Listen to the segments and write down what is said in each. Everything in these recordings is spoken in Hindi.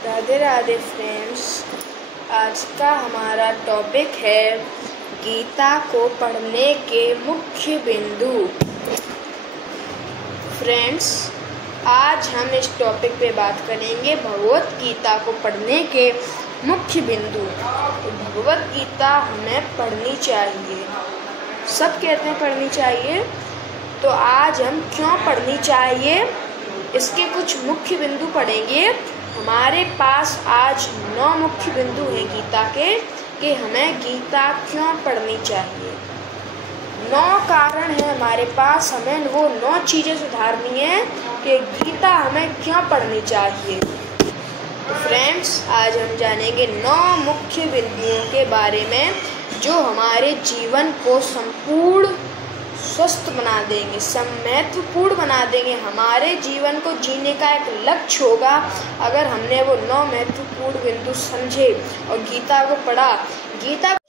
राधे राधे फ्रेंड्स। आज का हमारा टॉपिक है गीता को पढ़ने के मुख्य बिंदु। फ्रेंड्स, आज हम इस टॉपिक पे बात करेंगे भगवत गीता को पढ़ने के मुख्य बिंदु। तो भगवत गीता हमें पढ़नी चाहिए, सब कहते हैं पढ़नी चाहिए, तो आज हम क्यों पढ़नी चाहिए इसके कुछ मुख्य बिंदु पढ़ेंगे। हमारे पास आज 9 मुख्य बिंदु हैं गीता के कि हमें गीता क्यों पढ़नी चाहिए। 9 कारण है हमारे पास, हमें वो 9 चीज़ें सुधारनी है कि गीता हमें क्यों पढ़नी चाहिए। तो फ्रेंड्स, आज हम जानेंगे 9 मुख्य बिंदुओं के बारे में जो हमारे जीवन को संपूर्ण स्वस्थ बना देंगे, महत्वपूर्ण बना देंगे। हमारे जीवन को जीने का एक लक्ष्य होगा अगर हमने वो 9 महत्वपूर्ण बिंदु समझे और गीता को पढ़ा।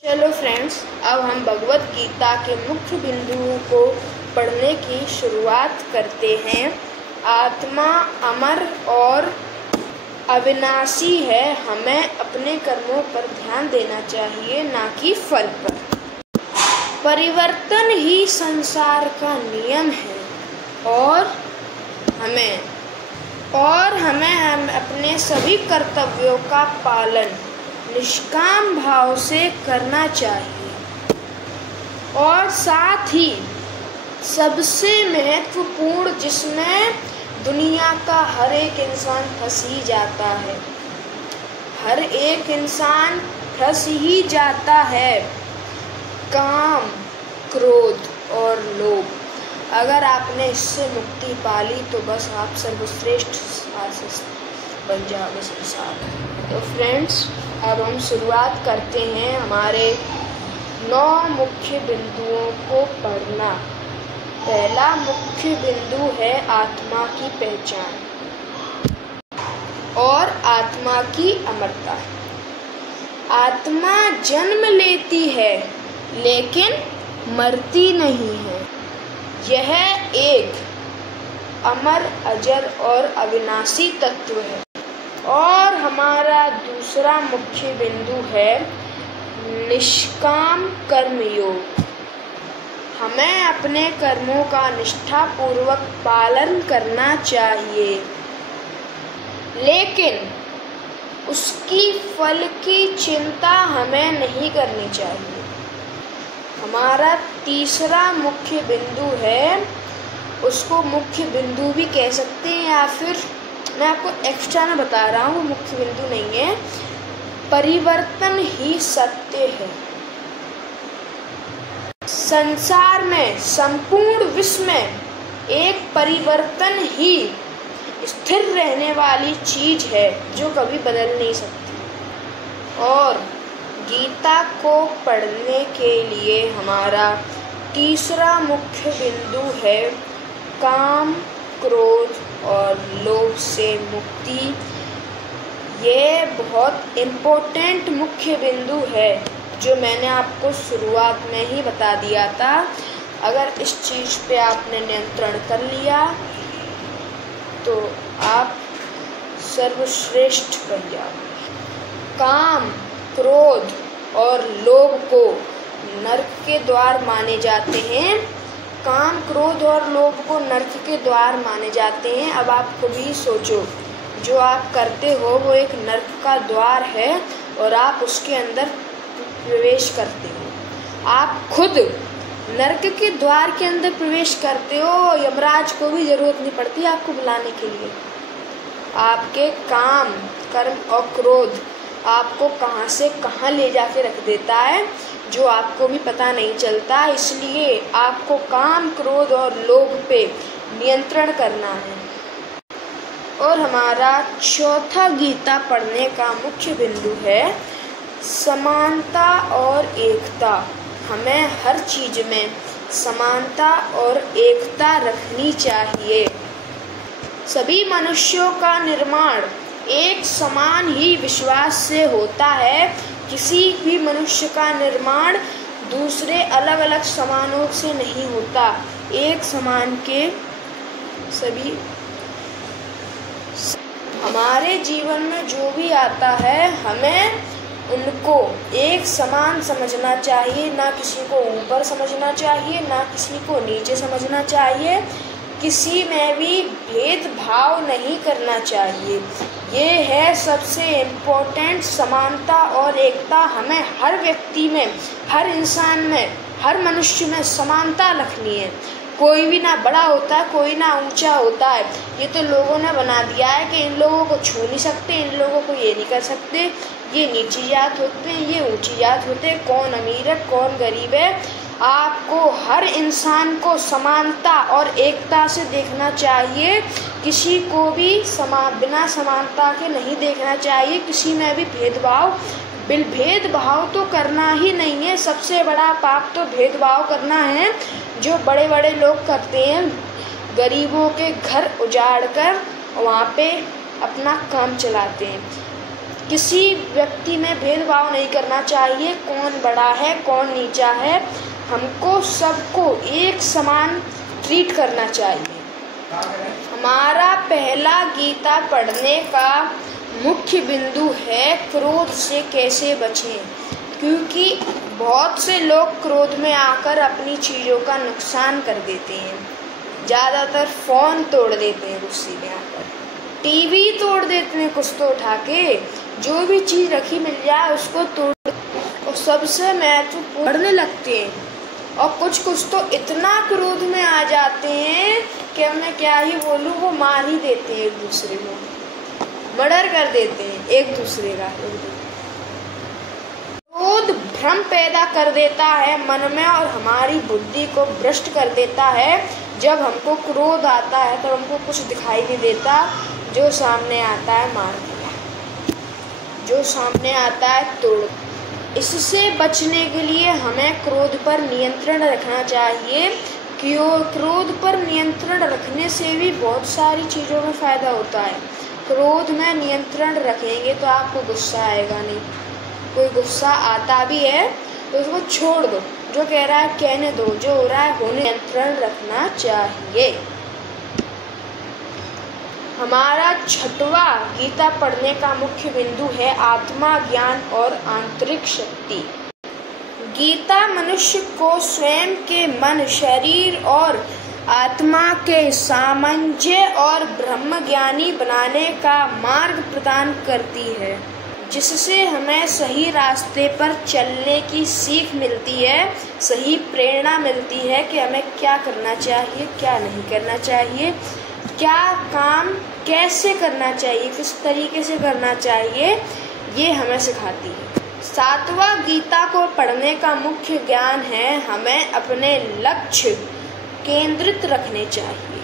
चलो फ्रेंड्स, अब हम भगवत गीता के मुख्य बिंदुओं को पढ़ने की शुरुआत करते हैं। आत्मा अमर और अविनाशी है, हमें अपने कर्मों पर ध्यान देना चाहिए, ना कि फल पर। परिवर्तन ही संसार का नियम है और हमें अपने सभी कर्तव्यों का पालन निष्काम भाव से करना चाहिए। और साथ ही सबसे महत्वपूर्ण, जिसमें दुनिया का हर एक इंसान फंस ही जाता है, हर एक इंसान फंस ही जाता है, काम, क्रोध और लोभ। अगर आपने इससे मुक्ति पाली तो बस आप सर्वश्रेष्ठ शासक बन जाओगे संसार। तो फ्रेंड्स, अब हम शुरुआत करते हैं हमारे 9 मुख्य बिंदुओं को पढ़ना। पहला मुख्य बिंदु है आत्मा की पहचान और आत्मा की अमरता। आत्मा जन्म लेती है लेकिन मरती नहीं है। यह एक अमर, अजर और अविनाशी तत्व है। और हमारा दूसरा मुख्य बिंदु है निष्काम कर्मयोग। हमें अपने कर्मों का निष्ठापूर्वक पालन करना चाहिए, लेकिन उसकी फल की चिंता हमें नहीं करनी चाहिए। हमारा तीसरा मुख्य बिंदु है, उसको मुख्य बिंदु भी कह सकते हैं या फिर मैं आपको एक्स्ट्रा में बता रहा हूँ, वो मुख्य बिंदु नहीं है। परिवर्तन ही सत्य है। संसार में, संपूर्ण विश्व में एक परिवर्तन ही स्थिर रहने वाली चीज है जो कभी बदल नहीं सकती। और गीता को पढ़ने के लिए हमारा तीसरा मुख्य बिंदु है काम, क्रोध और लोभ से मुक्ति। ये बहुत इम्पोर्टेंट मुख्य बिंदु है जो मैंने आपको शुरुआत में ही बता दिया था। अगर इस चीज़ पे आपने नियंत्रण कर लिया तो आप सर्वश्रेष्ठ बन जाओगे। काम, क्रोध और लोभ को नरक के द्वार माने जाते हैं। काम, क्रोध और लोभ को नरक के द्वार माने जाते हैं। अब आप खुद सोचो, जो आप करते हो वो एक नरक का द्वार है और आप उसके अंदर प्रवेश करते हो। आप खुद नरक के द्वार के अंदर प्रवेश करते हो, यमराज को भी जरूरत नहीं पड़ती आपको बुलाने के लिए। आपके काम, कर्म और क्रोध आपको कहाँ से कहाँ ले जाके रख देता है जो आपको भी पता नहीं चलता। इसलिए आपको काम, क्रोध और लोभ पे नियंत्रण करना है। और हमारा चौथा गीता पढ़ने का मुख्य बिंदु है समानता और एकता। हमें हर चीज में समानता और एकता रखनी चाहिए। सभी मनुष्यों का निर्माण एक समान ही विश्वास से होता है। किसी भी मनुष्य का निर्माण दूसरे अलग अलग समानों से नहीं होता। एक समान के सभी हमारे जीवन में जो भी आता है हमें उनको एक समान समझना चाहिए, ना किसी को ऊपर समझना चाहिए, ना किसी को नीचे समझना चाहिए, किसी में भी भेदभाव नहीं करना चाहिए। ये है सबसे इम्पोर्टेंट समानता और एकता। हमें हर व्यक्ति में, हर इंसान में, हर मनुष्य में समानता रखनी है। कोई भी ना बड़ा होता है, कोई ना ऊंचा होता है। ये तो लोगों ने बना दिया है कि इन लोगों को छू नहीं सकते, इन लोगों को ये नहीं कर सकते, ये नीची जात होते हैं, ये ऊंची जात होते हैं, कौन अमीर है कौन गरीब है। आपको हर इंसान को समानता और एकता से देखना चाहिए, किसी को भी बिना समानता के नहीं देखना चाहिए। किसी में भी भेदभाव तो करना ही नहीं है। सबसे बड़ा पाप तो भेदभाव करना है, जो बड़े बड़े लोग करते हैं। गरीबों के घर उजाड़ कर वहाँ पे अपना काम चलाते हैं। किसी व्यक्ति में भेदभाव नहीं करना चाहिए, कौन बड़ा है कौन नीचा है। हमको सबको एक समान ट्रीट करना चाहिए। हमारा पहला गीता पढ़ने का मुख्य बिंदु है क्रोध से कैसे बचें, क्योंकि बहुत से लोग क्रोध में आकर अपनी चीज़ों का नुकसान कर देते हैं। ज़्यादातर फ़ोन तोड़ देते हैं गुस्से में आकर, टीवी तोड़ देते हैं कुछ तो उठा के, जो भी चीज़ रखी मिल जाए उसको तोड़ और सबसे महत्वपूर्ण पढ़ने लगते हैं। और कुछ तो इतना क्रोध में आ जाते हैं कि मैं क्या ही बोलूँ, वो मार ही देते हैं एक दूसरे को, मर्डर कर देते हैं एक दूसरे का। क्रोध भ्रम पैदा कर देता है मन में और हमारी बुद्धि को भ्रष्ट कर देता है। जब हमको क्रोध आता है तो हमको कुछ दिखाई नहीं देता, जो सामने आता है मार दिया, जो सामने आता है तोड़। इससे बचने के लिए हमें क्रोध पर नियंत्रण रखना चाहिए। क्रोध पर नियंत्रण रखने से भी बहुत सारी चीज़ों में फ़ायदा होता है। क्रोध में नियंत्रण रखेंगे तो आपको गुस्सा आएगा नहीं। कोई गुस्सा आता भी है तो उसको छोड़ दो, जो कह रहा है कहने दो, जो हो रहा है होने। नियंत्रण रखना चाहिए। हमारा छठवां गीता पढ़ने का मुख्य बिंदु है आत्मा ज्ञान और आंतरिक शक्ति। गीता मनुष्य को स्वयं के मन, शरीर और आत्मा के सामंजस्य और ब्रह्मज्ञानी बनाने का मार्ग प्रदान करती है, जिससे हमें सही रास्ते पर चलने की सीख मिलती है, सही प्रेरणा मिलती है कि हमें क्या करना चाहिए, क्या नहीं करना चाहिए, क्या काम कैसे करना चाहिए, किस तरीके से करना चाहिए, ये हमें सिखाती है। सातवां गीता को पढ़ने का मुख्य ज्ञान है हमें अपने लक्ष्य केंद्रित रखने चाहिए।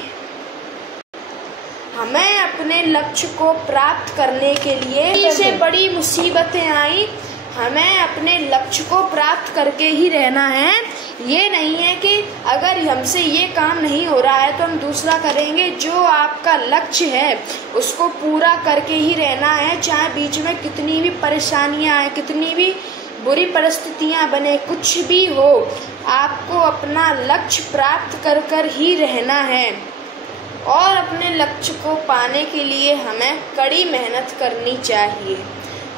हमें अपने लक्ष्य को प्राप्त करने के लिए से बड़ी मुसीबतें आई, हमें अपने लक्ष्य को प्राप्त करके ही रहना है। ये नहीं है कि अगर हमसे ये काम नहीं हो रहा है तो हम दूसरा करेंगे। जो आपका लक्ष्य है उसको पूरा करके ही रहना है, चाहे बीच में कितनी भी परेशानियां आए, कितनी भी बुरी परिस्थितियां बने, कुछ भी हो, आपको अपना लक्ष्य प्राप्त कर ही रहना है। और अपने लक्ष्य को पाने के लिए हमें कड़ी मेहनत करनी चाहिए।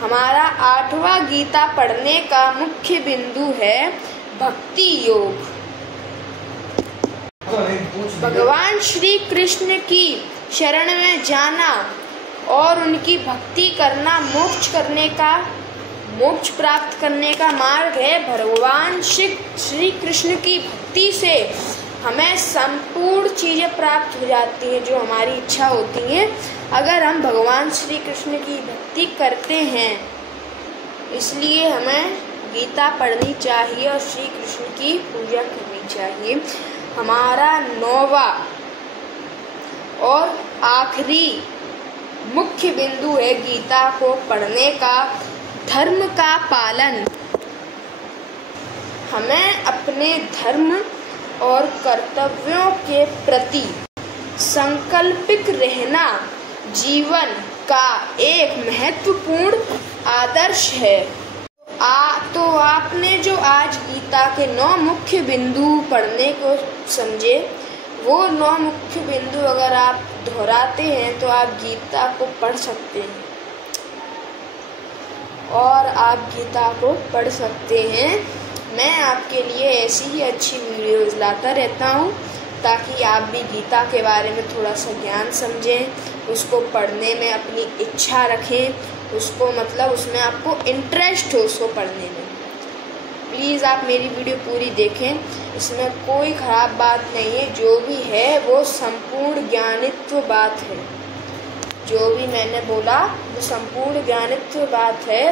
हमारा आठवां गीता पढ़ने का मुख्य बिंदु है भक्ति योग। भगवान श्री कृष्ण की शरण में जाना और उनकी भक्ति करना मोक्ष प्राप्त करने का मार्ग है। भगवान श्री कृष्ण की भक्ति से हमें संपूर्ण चीज़ें प्राप्त हो जाती हैं जो हमारी इच्छा होती हैं। अगर हम भगवान श्री कृष्ण की भक्ति करते हैं, इसलिए हमें गीता पढ़नी चाहिए और श्री कृष्ण की पूजा करनी चाहिए। हमारा नौवां और आखिरी मुख्य बिंदु है गीता को पढ़ने का धर्म का पालन। हमें अपने धर्म और कर्तव्यों के प्रति संकल्पित रहना जीवन का एक महत्वपूर्ण आदर्श है। तो आपने जो आज गीता के 9 मुख्य बिंदु पढ़ने को समझे, वो 9 मुख्य बिंदु अगर आप दोहराते हैं तो आप गीता को पढ़ सकते हैं और आप गीता को पढ़ सकते हैं। मैं आपके लिए ऐसी ही अच्छी वीडियोज़ लाता रहता हूँ ताकि आप भी गीता के बारे में थोड़ा सा ज्ञान समझें, उसको पढ़ने में अपनी इच्छा रखें, उसको मतलब उसमें आपको इंटरेस्ट हो उसको पढ़ने में। प्लीज़ आप मेरी वीडियो पूरी देखें, इसमें कोई ख़राब बात नहीं है, जो भी है वो संपूर्ण ज्ञानित्व बात है। जो भी मैंने बोला वो संपूर्ण ज्ञानित्व बात है।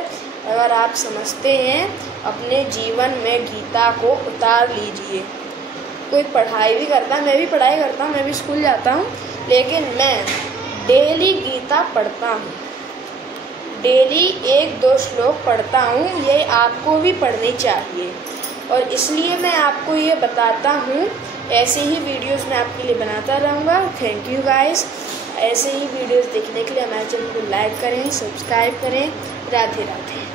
अगर आप समझते हैं अपने जीवन में गीता को उतार लीजिए। कोई पढ़ाई भी करता है, मैं भी पढ़ाई करता हूँ, मैं भी स्कूल जाता हूँ, लेकिन मैं डेली गीता पढ़ता हूँ, डेली 1-2 श्लोक पढ़ता हूँ। ये आपको भी पढ़नी चाहिए और इसलिए मैं आपको ये बताता हूँ। ऐसे ही वीडियोस मैं आपके लिए बनाता रहूँगा। Thank you guys. ऐसे ही वीडियोस देखने के लिए हमारे चैनल को लाइक करें, सब्सक्राइब करें। राधे राधे।